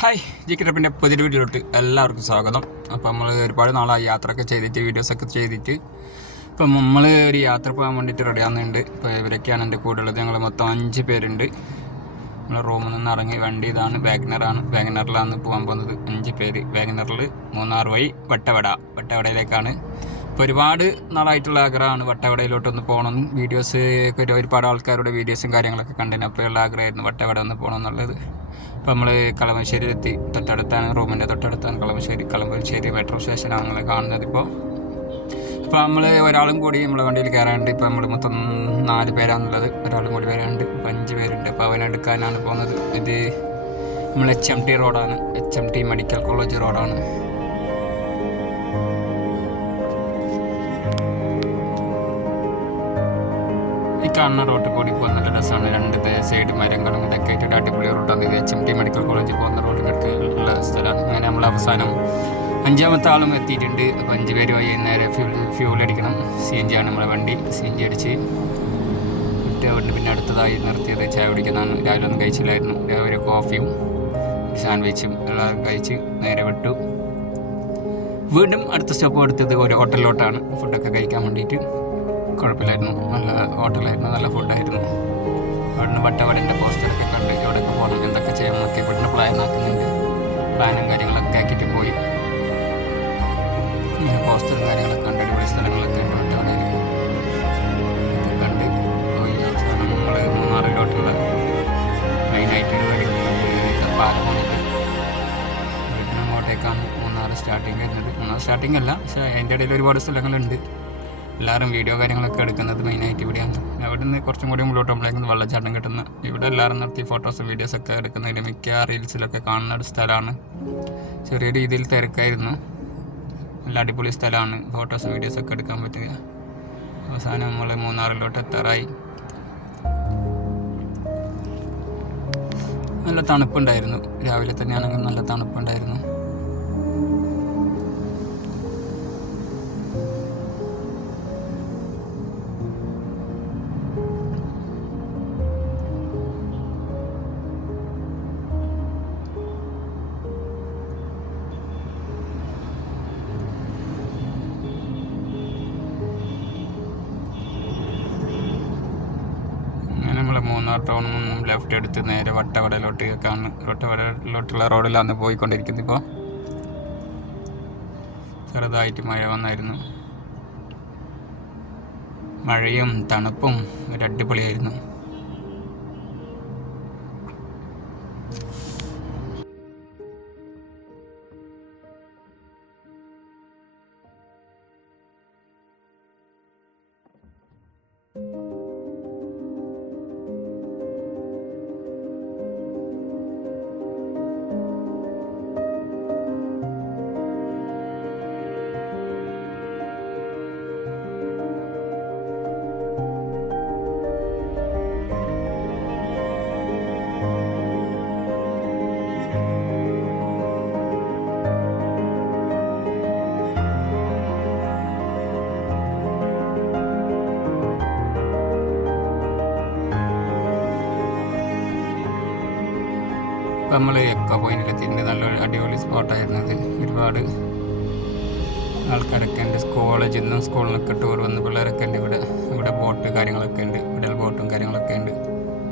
Hi ജിക്കിറപ്പിൻ്റെ പുതിയൊരു വീഡിയോയിലോട്ട് എല്ലാവർക്കും സ്വാഗതം. അപ്പം നമ്മൾ ഒരുപാട് നാളായി യാത്രയൊക്കെ ചെയ്തിട്ട് വീഡിയോസൊക്കെ ചെയ്തിട്ട് ഇപ്പം നമ്മൾ ഒരു യാത്ര പോകാൻ വേണ്ടിയിട്ട് റെഡി ആകുന്നുണ്ട്. ഇപ്പോൾ ഇവരൊക്കെയാണ് എൻ്റെ കൂടെ ഉള്ളത്. ഞങ്ങൾ മൊത്തം 5 പേരുണ്ട്. നമ്മൾ റൂമിൽ നിന്ന് ഇറങ്ങി വണ്ടി ഇതാണ്, വാഗനറിലാണ് പോകാൻ പോകുന്നത്. 5 പേര് വാഗനറിൽ മൂന്നാർ വഴി വട്ടവടയിലേക്കാണ്. ഇപ്പോൾ ഒരുപാട് നാളായിട്ടുള്ള ആഗ്രഹമാണ് വട്ടവടയിലോട്ടൊന്ന് പോകണമെന്നും വീഡിയോസ് ഒക്കെ ഒരുപാട് ആൾക്കാരുടെ വീഡിയോസും കാര്യങ്ങളൊക്കെ കണ്ടതിന് അപ്പോഴുള്ള ആഗ്രഹമായിരുന്നു വട്ടവട ഒന്ന് പോകണം എന്നുള്ളത്. അപ്പോൾ നമ്മൾ കളമശ്ശേരിയിലെത്തി. തൊട്ടടുത്താണ്, റൂമിൻ്റെ തൊട്ടടുത്താണ് കളമശ്ശേരി മെട്രോ സ്റ്റേഷനാണ് നിങ്ങൾ കാണുന്നത്. ഇപ്പോൾ നമ്മൾ ഒരാളും കൂടി നമ്മളെ വണ്ടിയിൽ കയറാനുണ്ട്. ഇപ്പോൾ നമ്മൾ മൊത്തം 4 പേരാണുള്ളത്. ഒരാളും കൂടി വരാനുണ്ട്. ഇപ്പോൾ 5 പേരുണ്ട്. അപ്പോൾ അവനെടുക്കാനാണ് പോകുന്നത്. ഇത് നമ്മൾ HMT റോഡാണ്, HMT മെഡിക്കൽ കോളേജ് റോഡാണ്. ഈ കാണുന്ന റോഡ് കൂടി പോകുന്ന നല്ല രസമാണ്. 2 സൈഡ് മരങ്ങളും ഇതൊക്കെ ആയിട്ട് അടിപൊളി റോഡാണ്. ഇത് HMT മെഡിക്കൽ കോളേജിൽ പോകുന്ന റോഡിനടുത്തുള്ള സ്ഥലമാണ്. അങ്ങനെ നമ്മൾ അവസാനം 5ാമത്തെ ആളും എത്തിയിട്ടുണ്ട്. അപ്പോൾ 5 പേര് വഴി നേരെ ഫ്യൂൽ അടിക്കണം. CNG ആണ് നമ്മളെ വണ്ടി. CNG അടിച്ച് വിട്ട് അവിടെ പിന്നെ അടുത്തതായി നിർത്തിയത് ചായ കുടിക്കുന്നതാണ്. രാവിലെ ഒന്നും കഴിച്ചില്ലായിരുന്നു. രാവിലെ കോഫിയും സാൻഡ്വിച്ചും എല്ലാം കഴിച്ച് നേരെ വിട്ടു. വീണ്ടും അടുത്ത സ്റ്റോപ്പ് എടുത്തത് ഒരു ഹോട്ടലിലോട്ടാണ് ഫുഡൊക്കെ കഴിക്കാൻ വേണ്ടിയിട്ട്. കുഴപ്പമില്ലായിരുന്നു, നല്ല ഹോട്ടലായിരുന്നു, നല്ല ഫുഡായിരുന്നു. അവിടുന്ന് വട്ടവടൻ്റെ പോസ്റ്ററൊക്കെ കണ്ട് എവിടെയൊക്കെ പോകണം, എന്തൊക്കെ ചെയ്യണമെന്നൊക്കെ ഇവിടുന്ന് പ്ലാൻ ആക്കുന്നുണ്ട്. പ്ലാനും കാര്യങ്ങളൊക്കെ ആക്കിയിട്ട് പോയി. ഇങ്ങനെ പോസ്റ്ററും കാര്യങ്ങളൊക്കെ കണ്ട് അടിപൊളി സ്ഥലങ്ങളൊക്കെ ഉണ്ട് വട്ടവടയിൽ. ഒക്കെ കണ്ട് പോയി. അവസാനം നമ്മൾ മൂന്നാറിലോട്ടുള്ള മെയിനായിട്ട് പാലമണിക്ക് വീട്ടിന് അങ്ങോട്ടേക്കാണ് മൂന്നാർ സ്റ്റാർട്ടിങ് വരുന്നത്. മൂന്നാർ സ്റ്റാർട്ടിങ് അല്ല, പക്ഷേ അതിൻ്റെ ഇടയിൽ ഒരുപാട് സ്ഥലങ്ങളുണ്ട്. എല്ലാവരും വീഡിയോ കാര്യങ്ങളൊക്കെ എടുക്കുന്നത് മെയിനായിട്ട് ഇവിടെയാണ്. അവിടെ നിന്ന് കുറച്ചും കൂടി മുന്നോട്ട് നമ്മളേക്ക് വെള്ളച്ചാട്ടം കിട്ടുന്ന ഇവിടെ എല്ലാവരും നിർത്തി ഫോട്ടോസും വീഡിയോസൊക്കെ എടുക്കുന്നതിൽ മിക്ക റീൽസിലൊക്കെ കാണുന്ന ഒരു സ്ഥലമാണ്. ചെറിയ രീതിയിൽ തിരക്കായിരുന്നു. നല്ല അടിപൊളി സ്ഥലമാണ്, ഫോട്ടോസും വീഡിയോസൊക്കെ എടുക്കാൻ പറ്റുക. അവസാനം നമ്മൾ മൂന്നാറിലോട്ട് എത്താറായി. നല്ല തണുപ്പുണ്ടായിരുന്നു. രാവിലെ തന്നെയാണെങ്കിൽ നല്ല തണുപ്പുണ്ടായിരുന്നു. മൂന്നാർ ടൗണിൽ നിന്നും ലെഫ്റ്റ് എടുത്ത് നേരെ വട്ടവടയിലോട്ടുള്ള റോഡിലാണ് പോയിക്കൊണ്ടിരിക്കുന്നത്. ഇപ്പോൾ ചെറുതായിട്ട് മഴ വന്നായിരുന്നു. മഴയും തണുപ്പും ഒരു അടിപൊളിയായിരുന്നു. ഇപ്പം നമ്മൾ എക്കോ പോയിന്റിലെത്തിയിട്ട് നല്ലൊരു അടിപൊളി സ്പോട്ടായിരുന്നത്. ഒരുപാട് ആൾക്കാരൊക്കെ ഉണ്ട്. കോളേജിൽ നിന്നും സ്കൂളിൽ നിന്നൊക്കെ ടൂർ വന്ന് പിള്ളേരൊക്കെ ഉണ്ട്. ഇവിടെ ബോട്ട് കാര്യങ്ങളൊക്കെ ഉണ്ട്. ഇവിടെ ബോട്ടും കാര്യങ്ങളൊക്കെ ഉണ്ട്.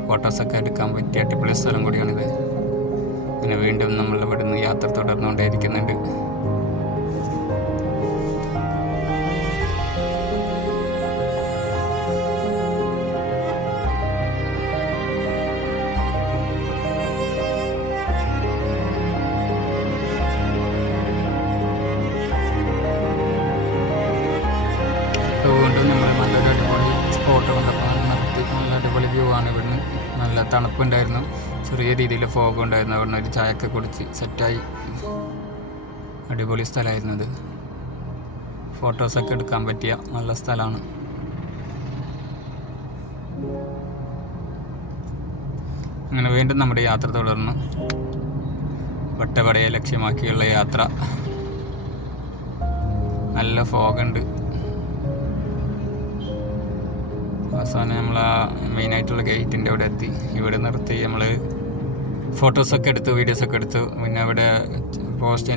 ഫോട്ടോസൊക്കെ എടുക്കാൻ പറ്റിയ അടിപൊളി സ്ഥലം കൂടിയാണിത്. പിന്നെ വീണ്ടും നമ്മൾ ഇവിടെ നിന്ന് യാത്ര തുടർന്നുകൊണ്ടേയിരിക്കുന്നുണ്ട്. വീണ്ടും നമ്മൾ നല്ലൊരു അടിപൊളി സ്പോട്ട് കണ്ടപ്പോൾ നിർത്തി. നല്ല അടിപൊളി വ്യൂ ആണ് ഇവിടുന്ന്. നല്ല തണുപ്പുണ്ടായിരുന്നു, ചെറിയ രീതിയിൽ ഫോഗ് ഉണ്ടായിരുന്നു. അവിടുന്ന് ഒരു ചായയൊക്കെ കുടിച്ച് സെറ്റായി. അടിപൊളി സ്ഥലമായിരുന്നു ഇത്. ഫോട്ടോസൊക്കെ എടുക്കാൻ പറ്റിയ നല്ല സ്ഥലമാണ്. അങ്ങനെ വീണ്ടും നമ്മുടെ യാത്ര തുടർന്നു. വട്ടവടയെ ലക്ഷ്യമാക്കിയുള്ള യാത്ര. നല്ല ഫോഗുണ്ട്. അവസാനം നമ്മൾ ആ മെയിനായിട്ടുള്ള ഗേറ്റിൻ്റെ അവിടെ എത്തി. ഇവിടെ നിർത്തി നമ്മൾ ഫോട്ടോസൊക്കെ എടുത്തു, വീഡിയോസൊക്കെ എടുത്തു. പിന്നെ അവിടെ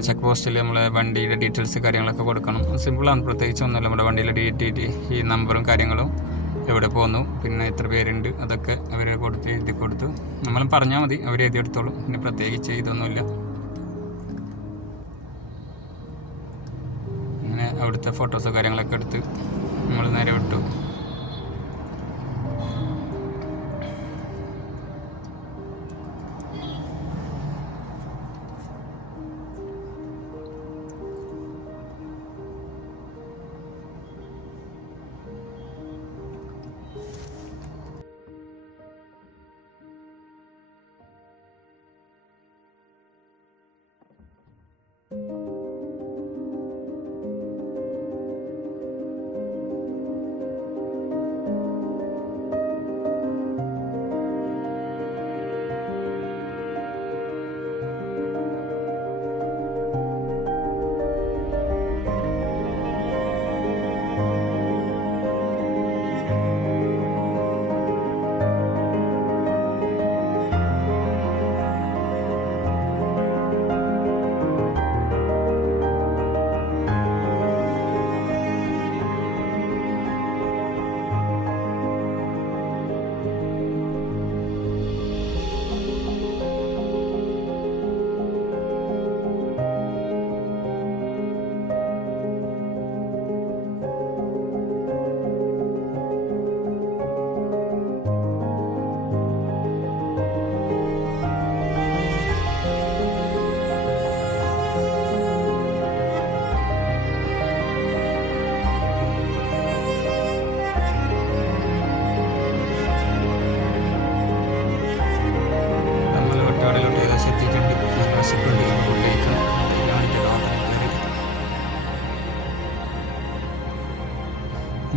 ചെക്ക് പോസ്റ്റിൽ നമ്മളെ വണ്ടിയുടെ ഡീറ്റെയിൽസ് കാര്യങ്ങളൊക്കെ കൊടുക്കണം. സിമ്പിളാണ്, പ്രത്യേകിച്ച് ഒന്നുമില്ല. നമ്മുടെ വണ്ടിയിലെ ഈ നമ്പറും കാര്യങ്ങളും എവിടെ പോന്നു, പിന്നെ എത്ര പേരുണ്ട്, അതൊക്കെ അവർ എഴുതി കൊടുത്തു. നമ്മൾ പറഞ്ഞാൽ മതി, അവർ എഴുതിയെടുത്തോളും. പിന്നെ പ്രത്യേകിച്ച് ഇതൊന്നുമില്ല. അങ്ങനെ അവിടുത്തെ ഫോട്ടോസോ കാര്യങ്ങളൊക്കെ എടുത്ത് നമ്മൾ നേരെ വിട്ടു.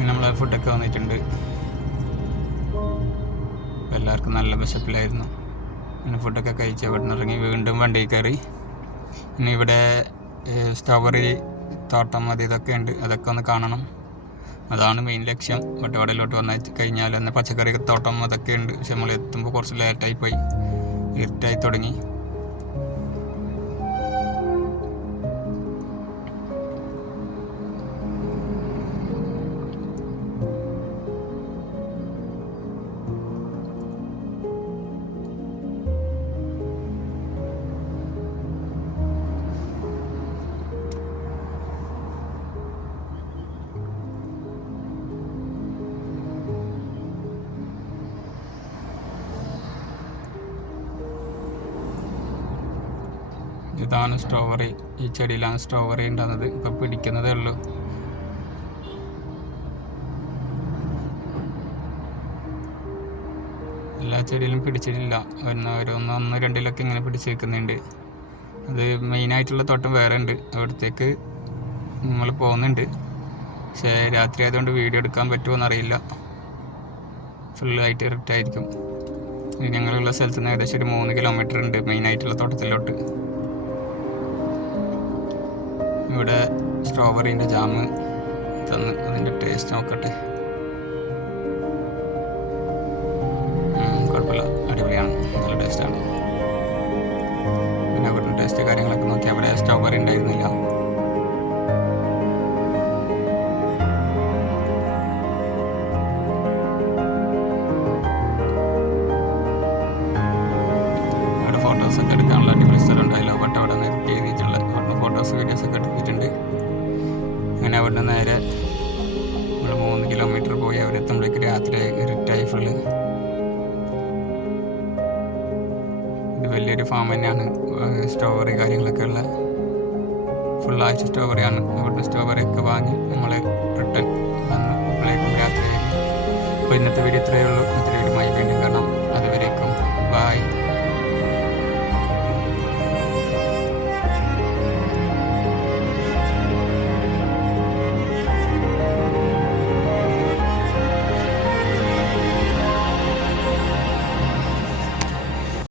നമ്മളെ ഫുഡൊക്കെ വന്നിട്ടുണ്ട്. എല്ലാവർക്കും നല്ല വിശപ്പിലായിരുന്നു. പിന്നെ ഫുഡൊക്കെ കഴിച്ച് അവിടെ നിന്ന് ഇറങ്ങി വീണ്ടും വണ്ടിയിൽ കയറി. പിന്നെ ഇവിടെ സ്ട്രോബെറി തോട്ടം ഇതൊക്കെ ഉണ്ട്, അതൊക്കെ ഒന്ന് കാണണം. അതാണ് മെയിൻ ലക്ഷ്യം. വട്ടവടയിലോട്ട് വന്നു കഴിഞ്ഞാൽ തന്നെ പച്ചക്കറി തോട്ടം അതൊക്കെ ഉണ്ട്. പക്ഷെ നമ്മൾ എത്തുമ്പോൾ കുറച്ച് ലേറ്റായി പോയി, ഇരുട്ടായി തുടങ്ങി. ഇതാണ് സ്ട്രോബെറി. ഈ ചെടിയിലാണ് സ്ട്രോബെറി ഉണ്ടാകുന്നത്. ഇപ്പം പിടിക്കുന്നതേ ഉള്ളൂ. എല്ലാ ചെടിയിലും പിടിച്ചിട്ടില്ല. ഒന്ന് രണ്ടിലൊക്കെ ഇങ്ങനെ പിടിച്ച് വെക്കുന്നുണ്ട്. അത് മെയിനായിട്ടുള്ള തോട്ടം വേറെ ഉണ്ട്, അവിടത്തേക്ക് നമ്മൾ പോകുന്നുണ്ട്. പക്ഷേ രാത്രി ആയതുകൊണ്ട് വീഡിയോ എടുക്കാൻ പറ്റുമോ എന്നറിയില്ല. ഫുള്ളായിട്ട് ഇരുട്ടായിരിക്കും. ഞങ്ങളുള്ള സ്ഥലത്ത് നിന്ന് ഏകദേശം ഒരു 3 കിലോമീറ്റർ ഉണ്ട് മെയിനായിട്ടുള്ള തോട്ടത്തിലോട്ട്. ഇവിടെ സ്ട്രോബെറീൻ്റെ ജാമ് തന്ന് അതിൻ്റെ ടേസ്റ്റ് നോക്കട്ടെ. കുഴപ്പമില്ല, അടിപൊളിയാണ്, നല്ല ടേസ്റ്റാണ്. പിന്നെ അവിടെ ടേസ്റ്റ് കാര്യങ്ങളൊക്കെ നോക്കി. അവിടെ സ്ട്രോബെറി ഉണ്ടായിരുന്നില്ല. അവിടെ ഫോട്ടോസൊക്കെ എടുക്കാനുള്ള അടിപൊളി സ്ഥലം ഉണ്ടായില്ല. ബട്ട് അവിടെ നിന്ന് എഴുതിയിട്ടുള്ള അവിടെ ഫോട്ടോസ് വീഡിയോസൊക്കെ എടുത്തിട്ടുണ്ട്. അങ്ങനെ അവിടെ നേരെ നമ്മൾ 3 കിലോമീറ്റർ പോയി അവിടെ എത്തുമ്പോഴേക്ക് രാത്രി ഇരുട്ടായി ഫുള്ള്. ഇത് വലിയൊരു ഫാം തന്നെയാണ്, സ്ട്രോബെറി കാര്യങ്ങളൊക്കെ ഉള്ള ഫുള്ളാഴ്ച സ്ട്രോബെറിയാണ്. അവിടുന്ന് സ്ട്രോബെറി ഒക്കെ വാങ്ങി നമ്മൾ റിട്ടേൺ വന്ന് അപ്പോഴേക്കും രാത്രിയായിരുന്നു. അപ്പോൾ ഇന്നത്തെ വീഡിയോ ഇത്രയേ ഉള്ളൂ.